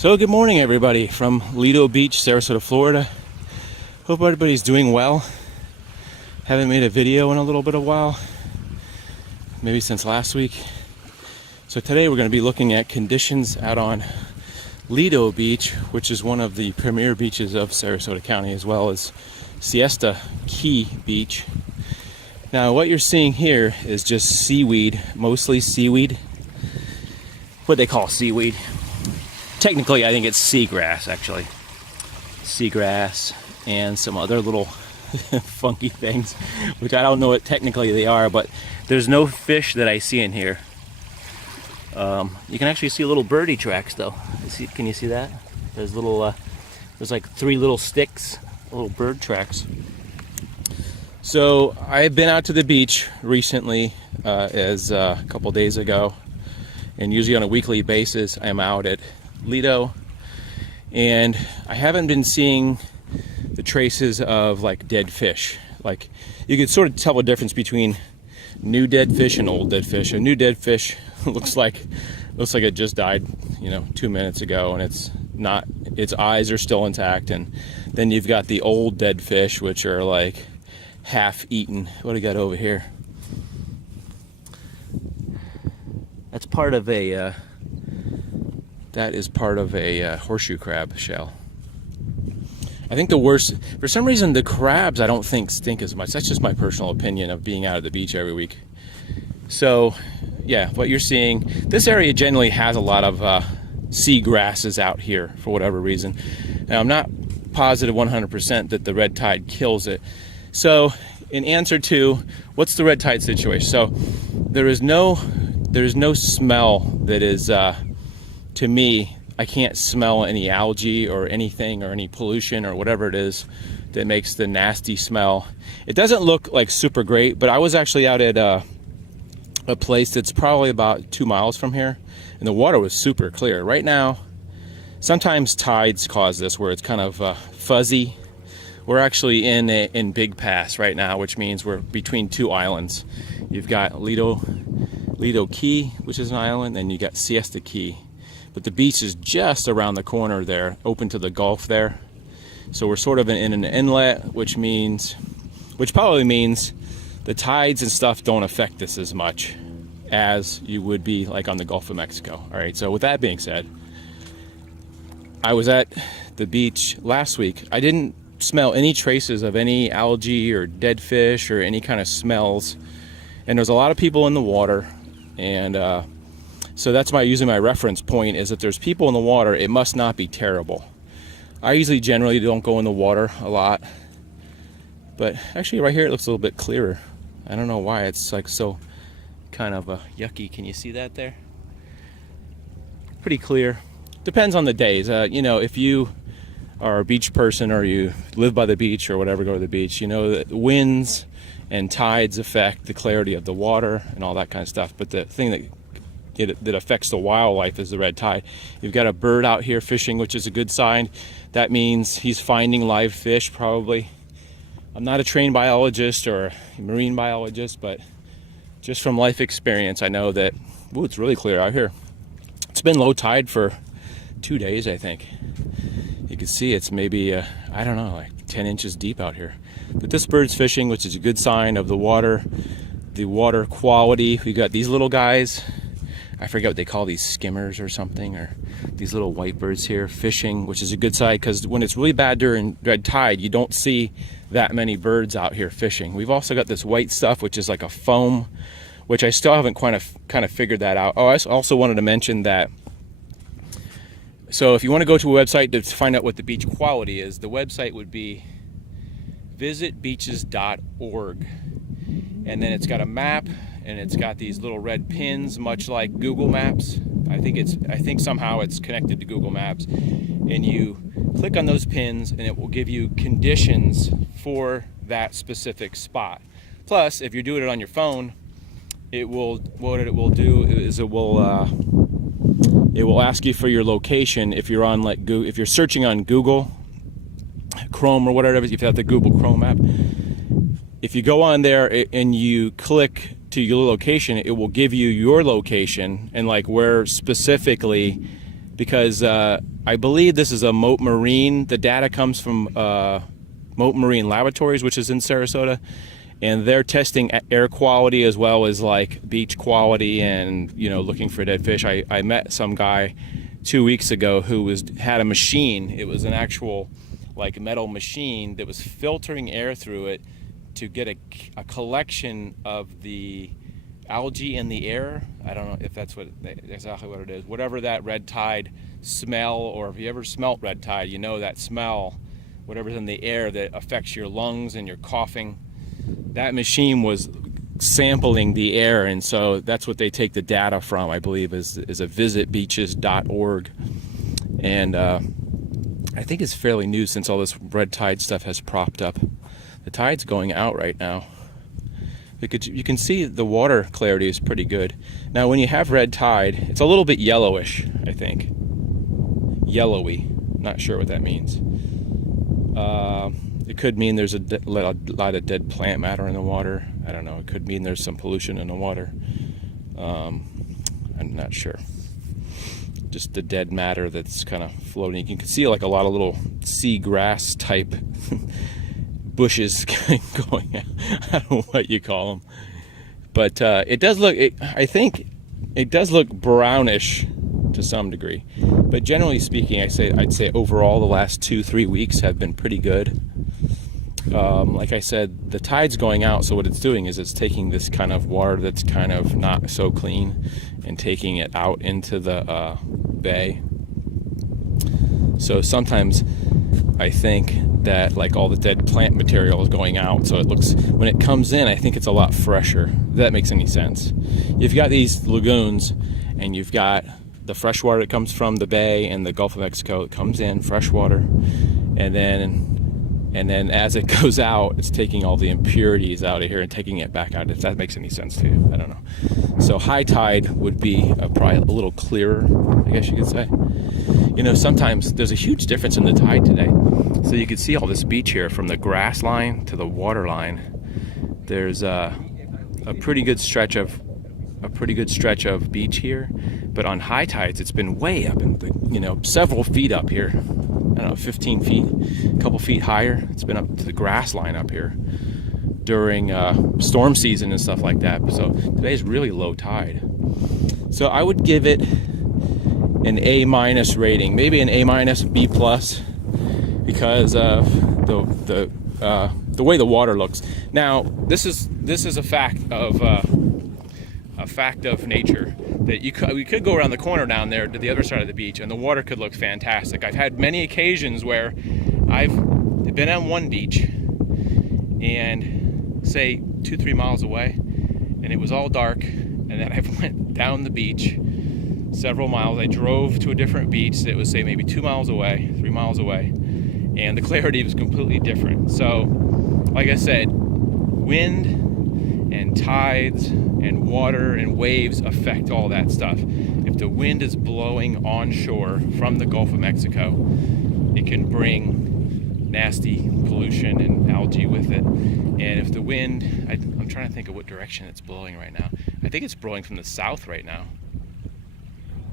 So good morning everybody from Lido Beach, Sarasota, Florida. Hope everybody's doing well. Haven't made a video in a little bit of while, maybe since last week. So today we're going to be looking at conditions out on Lido Beach, which is one of the premier beaches of Sarasota County, as well as Siesta Key Beach. Now what you're seeing here is just seaweed, mostly seaweed. What they call seaweed. Technically, I think it's seagrass, actually. Seagrass and some other little funky things, which I don't know what technically they are, but there's no fish that I see in here. You can actually see little birdie tracks, though. Can you see that? There's little, there's like 3 little sticks, little bird tracks. So I've been out to the beach recently, as a couple days ago, and usually on a weekly basis, I'm out at Lido, and I haven't been seeing the traces of like dead fish. Like you could sort of tell the difference between new dead fish and old dead fish. A new dead fish looks like it just died, 2 minutes ago, and it's not. Its eyes are still intact. And then you've got the old dead fish, which are like half eaten. What do you got over here? That's part of a. That is part of a horseshoe crab shell. I think the worst, for some reason, the crabs I don't think stink as much. That's just my personal opinion of being out at the beach every week. So, yeah, what you're seeing, this area generally has a lot of sea grasses out here for whatever reason. Now, I'm not positive 100% that the red tide kills it. So, in answer to what's the red tide situation? So, there is no smell that is. To me, I can't smell any algae or anything or any pollution or whatever it is that makes the nasty smell. It doesn't look like super great, but I was actually out at a place that's probably about 2 miles from here, and the water was super clear. Right now, sometimes tides cause this where it's kind of fuzzy. We're actually in Big Pass right now, which means we're between 2 islands. You've got Lido Key, which is an island, and you got Siesta Key. But the beach is just around the corner there, open to the Gulf there. So we're sort of in an inlet, which probably means the tides and stuff don't affect this as much as you would be like on the Gulf of Mexico. All right, so with that being said, I was at the beach last week. I didn't smell any traces of any algae or dead fish or any kind of smells. And there's a lot of people in the water, and so that's using my reference point is that there's people in the water, it must not be terrible. I usually generally don't go in the water a lot, but actually right here it looks a little bit clearer. I don't know why it's like so kind of yucky. Can you see that there? Pretty clear. Depends on the days. If you are a beach person or you live by the beach or whatever, go to the beach, that winds and tides affect the clarity of the water and all that kind of stuff. But the thing that affects the wildlife is the red tide. You've got a bird out here fishing, which is a good sign. That means he's finding live fish, probably. I'm not a trained biologist or a marine biologist, but just from life experience, I know that, it's really clear out here. It's been low tide for 2 days, I think. You can see it's maybe, I don't know, like 10 inches deep out here. But this bird's fishing, which is a good sign of the water quality. We got these little guys. I forget what they call these, skimmers or something, or these little white birds here fishing, which is a good sign because when it's really bad during red tide, you don't see that many birds out here fishing. We've also got this white stuff, which is like a foam, which I still haven't kind of figured that out. Oh, I also wanted to mention that. So if you want to go to a website to find out what the beach quality is, the website would be visitbeaches.org. And then it's got a map, and it's got these little red pins, much like Google Maps. I think somehow it's connected to Google Maps. And you click on those pins, and it will give you conditions for that specific spot. Plus, if you're doing it on your phone, it will ask you for your location if you're on if you're searching on Google Chrome or whatever. If you have the Google Chrome app, if you go on there and you click to your location, it will give you your location and like where specifically because I believe this is a Mote Marine. The data comes from Mote Marine Laboratories, which is in Sarasota, and they're testing air quality as well as like beach quality and, you know, looking for dead fish. I met some guy 2 weeks ago who had a machine. It was an actual like metal machine that was filtering air through it to get a collection of the algae in the air. I don't know if that's exactly what it is. Whatever that red tide smell, or if you ever smelt red tide, you know that smell, whatever's in the air that affects your lungs and your coughing. That machine was sampling the air, and so that's what they take the data from, I believe, is a visit beaches.org. And I think it's fairly new since all this red tide stuff has propped up. The tide's going out right now. You can see the water clarity is pretty good. Now when you have red tide, it's a little bit yellowish, I think. Yellowy. Not sure what that means. It could mean there's a lot of dead plant matter in the water. I don't know. It could mean there's some pollution in the water. I'm not sure. Just the dead matter that's kind of floating. You can see like a lot of little seagrass type bushes going out. I don't know what you call them, but it does look. I think it does look brownish to some degree, but generally speaking, I'd say overall the last 2-3 weeks have been pretty good. Like I said, the tide's going out, so what it's doing is it's taking this kind of water that's kind of not so clean and taking it out into the bay. So sometimes I think that like all the dead plant material is going out, so it looks, when it comes in, I think it's a lot fresher. If that makes any sense. You've got these lagoons, and you've got the fresh water that comes from the bay and the Gulf of Mexico. It comes in fresh water, and then as it goes out, it's taking all the impurities out of here and taking it back out. If that makes any sense to you, I don't know. So high tide would be probably a little clearer, I guess you could say. You know, sometimes there's a huge difference in the tide today. So you can see all this beach here from the grass line to the water line. There's a pretty good stretch of beach here, but on high tides it's been way up in the, several feet up here. I don't know, 15 feet, a couple feet higher. It's been up to the grass line up here during storm season and stuff like that. So today's really low tide. So I would give it an A- rating, maybe an A-, B+, because of the way the water looks. Now this is a fact of nature, that we could go around the corner down there to the other side of the beach and the water could look fantastic. I've had many occasions where I've been on one beach and say 2-3 miles away, and it was all dark, and then I went down the beach several miles. I drove to a different beach that was say maybe 2 miles away, 3 miles away, and the clarity was completely different. So like I said, wind and tides and water and waves affect all that stuff. If the wind is blowing onshore from the Gulf of Mexico, it can bring nasty pollution and algae with it. And if the wind, I'm trying to think of what direction it's blowing right now. I think it's blowing from the south right now,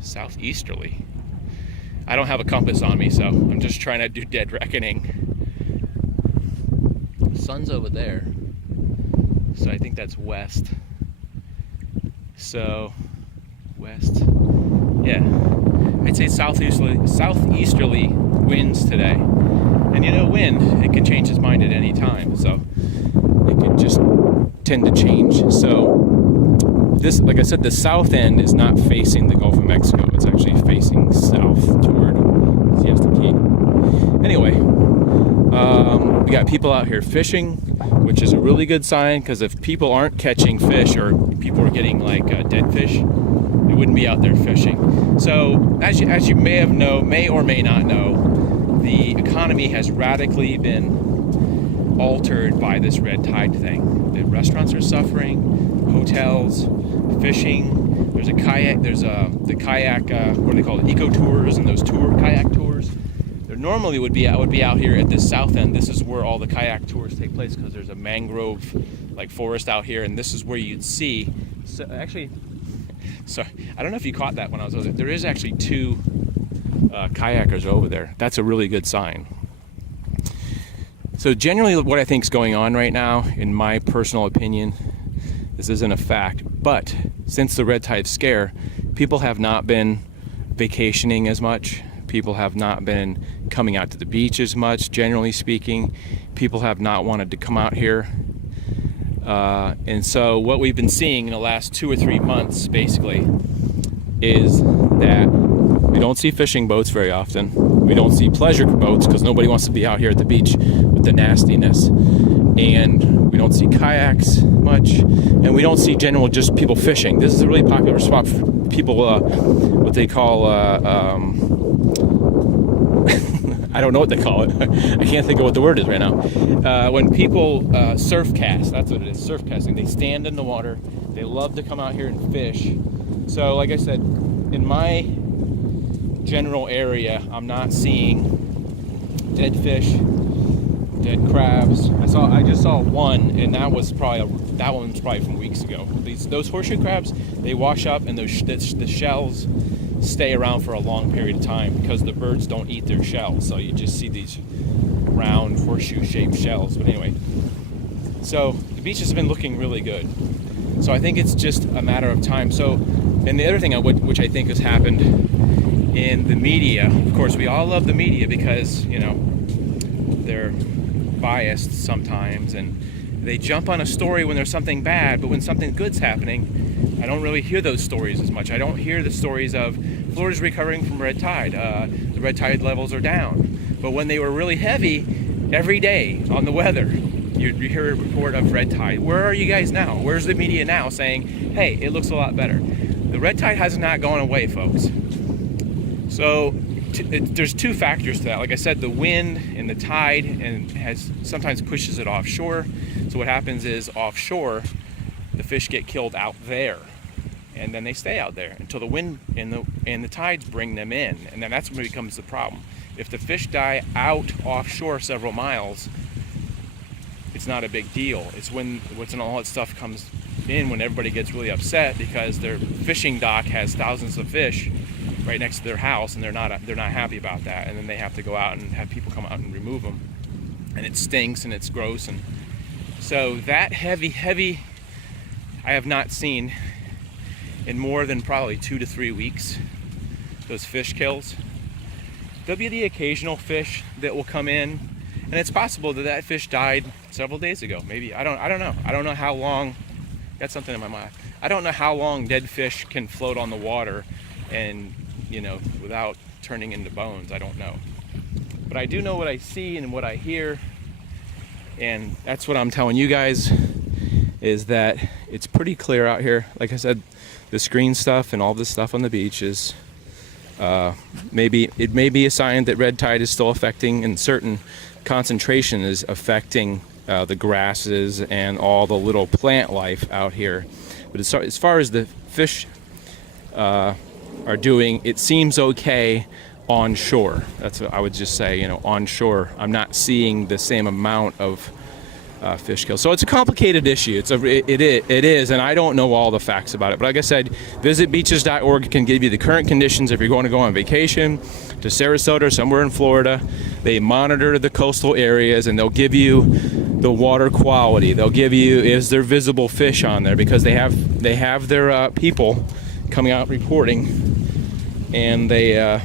southeasterly. I don't have a compass on me, so I'm just trying to do dead reckoning. The sun's over there, so I think that's west. So west, yeah, I'd say southeasterly winds today. And wind, it can change its mind at any time, so it can just tend to change. So this, like I said, the south end is not facing the Gulf of Mexico. It's actually facing south toward Siesta Key. Anyway, we got people out here fishing, which is a really good sign, because if people aren't catching fish, or people are getting like dead fish, they wouldn't be out there fishing. So as you may or may not know, the economy has radically been altered by this red tide thing. The restaurants are suffering, hotels, fishing. There's the kayak, what do they call it, eco tours, and those kayak tours. Normally I would be out here at this south end. This is where all the kayak tours take place, because there's a mangrove like forest out here, and this is where you'd see. So actually, sorry, I don't know if you caught that when I was there. There is actually two kayakers are over there. That's a really good sign. So generally what I think is going on right now, in my personal opinion, this isn't a fact, but since the red tide scare, people have not been vacationing as much. People have not been coming out to the beach as much, generally speaking. People have not wanted to come out here. And so what we've been seeing in the last 2 or 3 months, basically, is that we don't see fishing boats very often. We don't see pleasure boats because nobody wants to be out here at the beach with the nastiness. And we don't see kayaks much. And we don't see general just people fishing. This is a really popular spot for people, what they call, I don't know what they call it. I can't think of what the word is right now. When people surf cast, that's what it is, surf casting. They stand in the water. They love to come out here and fish. So like I said, in my general area, I'm not seeing dead fish, dead crabs. I just saw one, and that one's probably from weeks ago. Those horseshoe crabs, they wash up, and the shells stay around for a long period of time because the birds don't eat their shells. So you just see these round horseshoe-shaped shells. But anyway, so the beach has been looking really good. So I think it's just a matter of time. So, and the other thing which I think has happened in the media, of course, we all love the media because, you know, they're biased sometimes and they jump on a story when there's something bad, but when something good's happening, I don't really hear those stories as much. I don't hear the stories of Florida's recovering from red tide. The red tide levels are down. But when they were really heavy, every day on the weather, you'd hear a report of red tide. Where are you guys now? Where's the media now saying, hey, it looks a lot better? The red tide has not gone away, folks. So there's two factors to that. Like I said, the wind and the tide sometimes pushes it offshore. So what happens is offshore, the fish get killed out there, and then they stay out there until the wind and the tides bring them in, and then that's when it becomes the problem. If the fish die out offshore several miles, it's not a big deal. It's when all that stuff comes in when everybody gets really upset because their fishing dock has thousands of fish right next to their house, and they're not happy about that, and then they have to go out and have people come out and remove them, and it stinks and it's gross. And so that heavy I have not seen in more than probably 2 to 3 weeks, those fish kills. There'll be the occasional fish that will come in, and it's possible that fish died several days ago. Maybe, I don't know. I don't know how long, got something in my mind. I don't know how long dead fish can float on the water and, you know, without turning into bones. I don't know. But I do know what I see and what I hear, and that's what I'm telling you guys, is that it's pretty clear out here. Like I said, the screen stuff and all this stuff on the beach is maybe a sign that red tide is still affecting, and certain concentration is affecting the grasses and all the little plant life out here. But as far as the fish are doing, it seems okay on shore. That's what I would just say, you know, on shore. I'm not seeing the same amount of fish kills. So it's a complicated issue. It is, and I don't know all the facts about it. But like I said, visit beaches.org. It can give you the current conditions if you're going to go on vacation to Sarasota or somewhere in Florida. They monitor the coastal areas, and they'll give you the water quality. They'll give you, is there visible fish on there, because they have their people coming out reporting, and they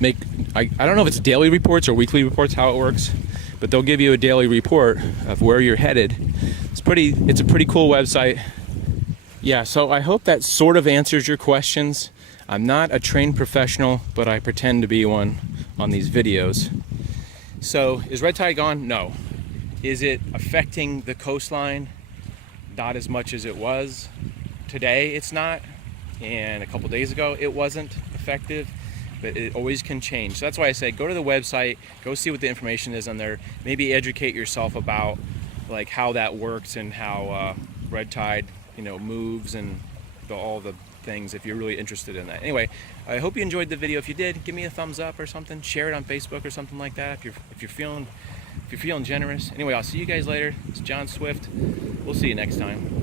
make, I don't know if it's daily reports or weekly reports, how it works, but they'll give you a daily report of where you're headed. It's a pretty cool website. Yeah, so I hope that sort of answers your questions. I'm not a trained professional, but I pretend to be one on these videos. So is red tide gone? No. Is it affecting the coastline? Not as much as it was. Today it's not, and a couple days ago it wasn't effective. But it always can change. So that's why I say go to the website, go see what the information is on there, maybe educate yourself about like how that works and how red tide, you know, moves and all the things, if you're really interested in that. Anyway, I hope you enjoyed the video. If you did, give me a thumbs up or something, share it on Facebook or something like that if you're feeling generous. Anyway, I'll see you guys later. It's John Swift. We'll see you next time.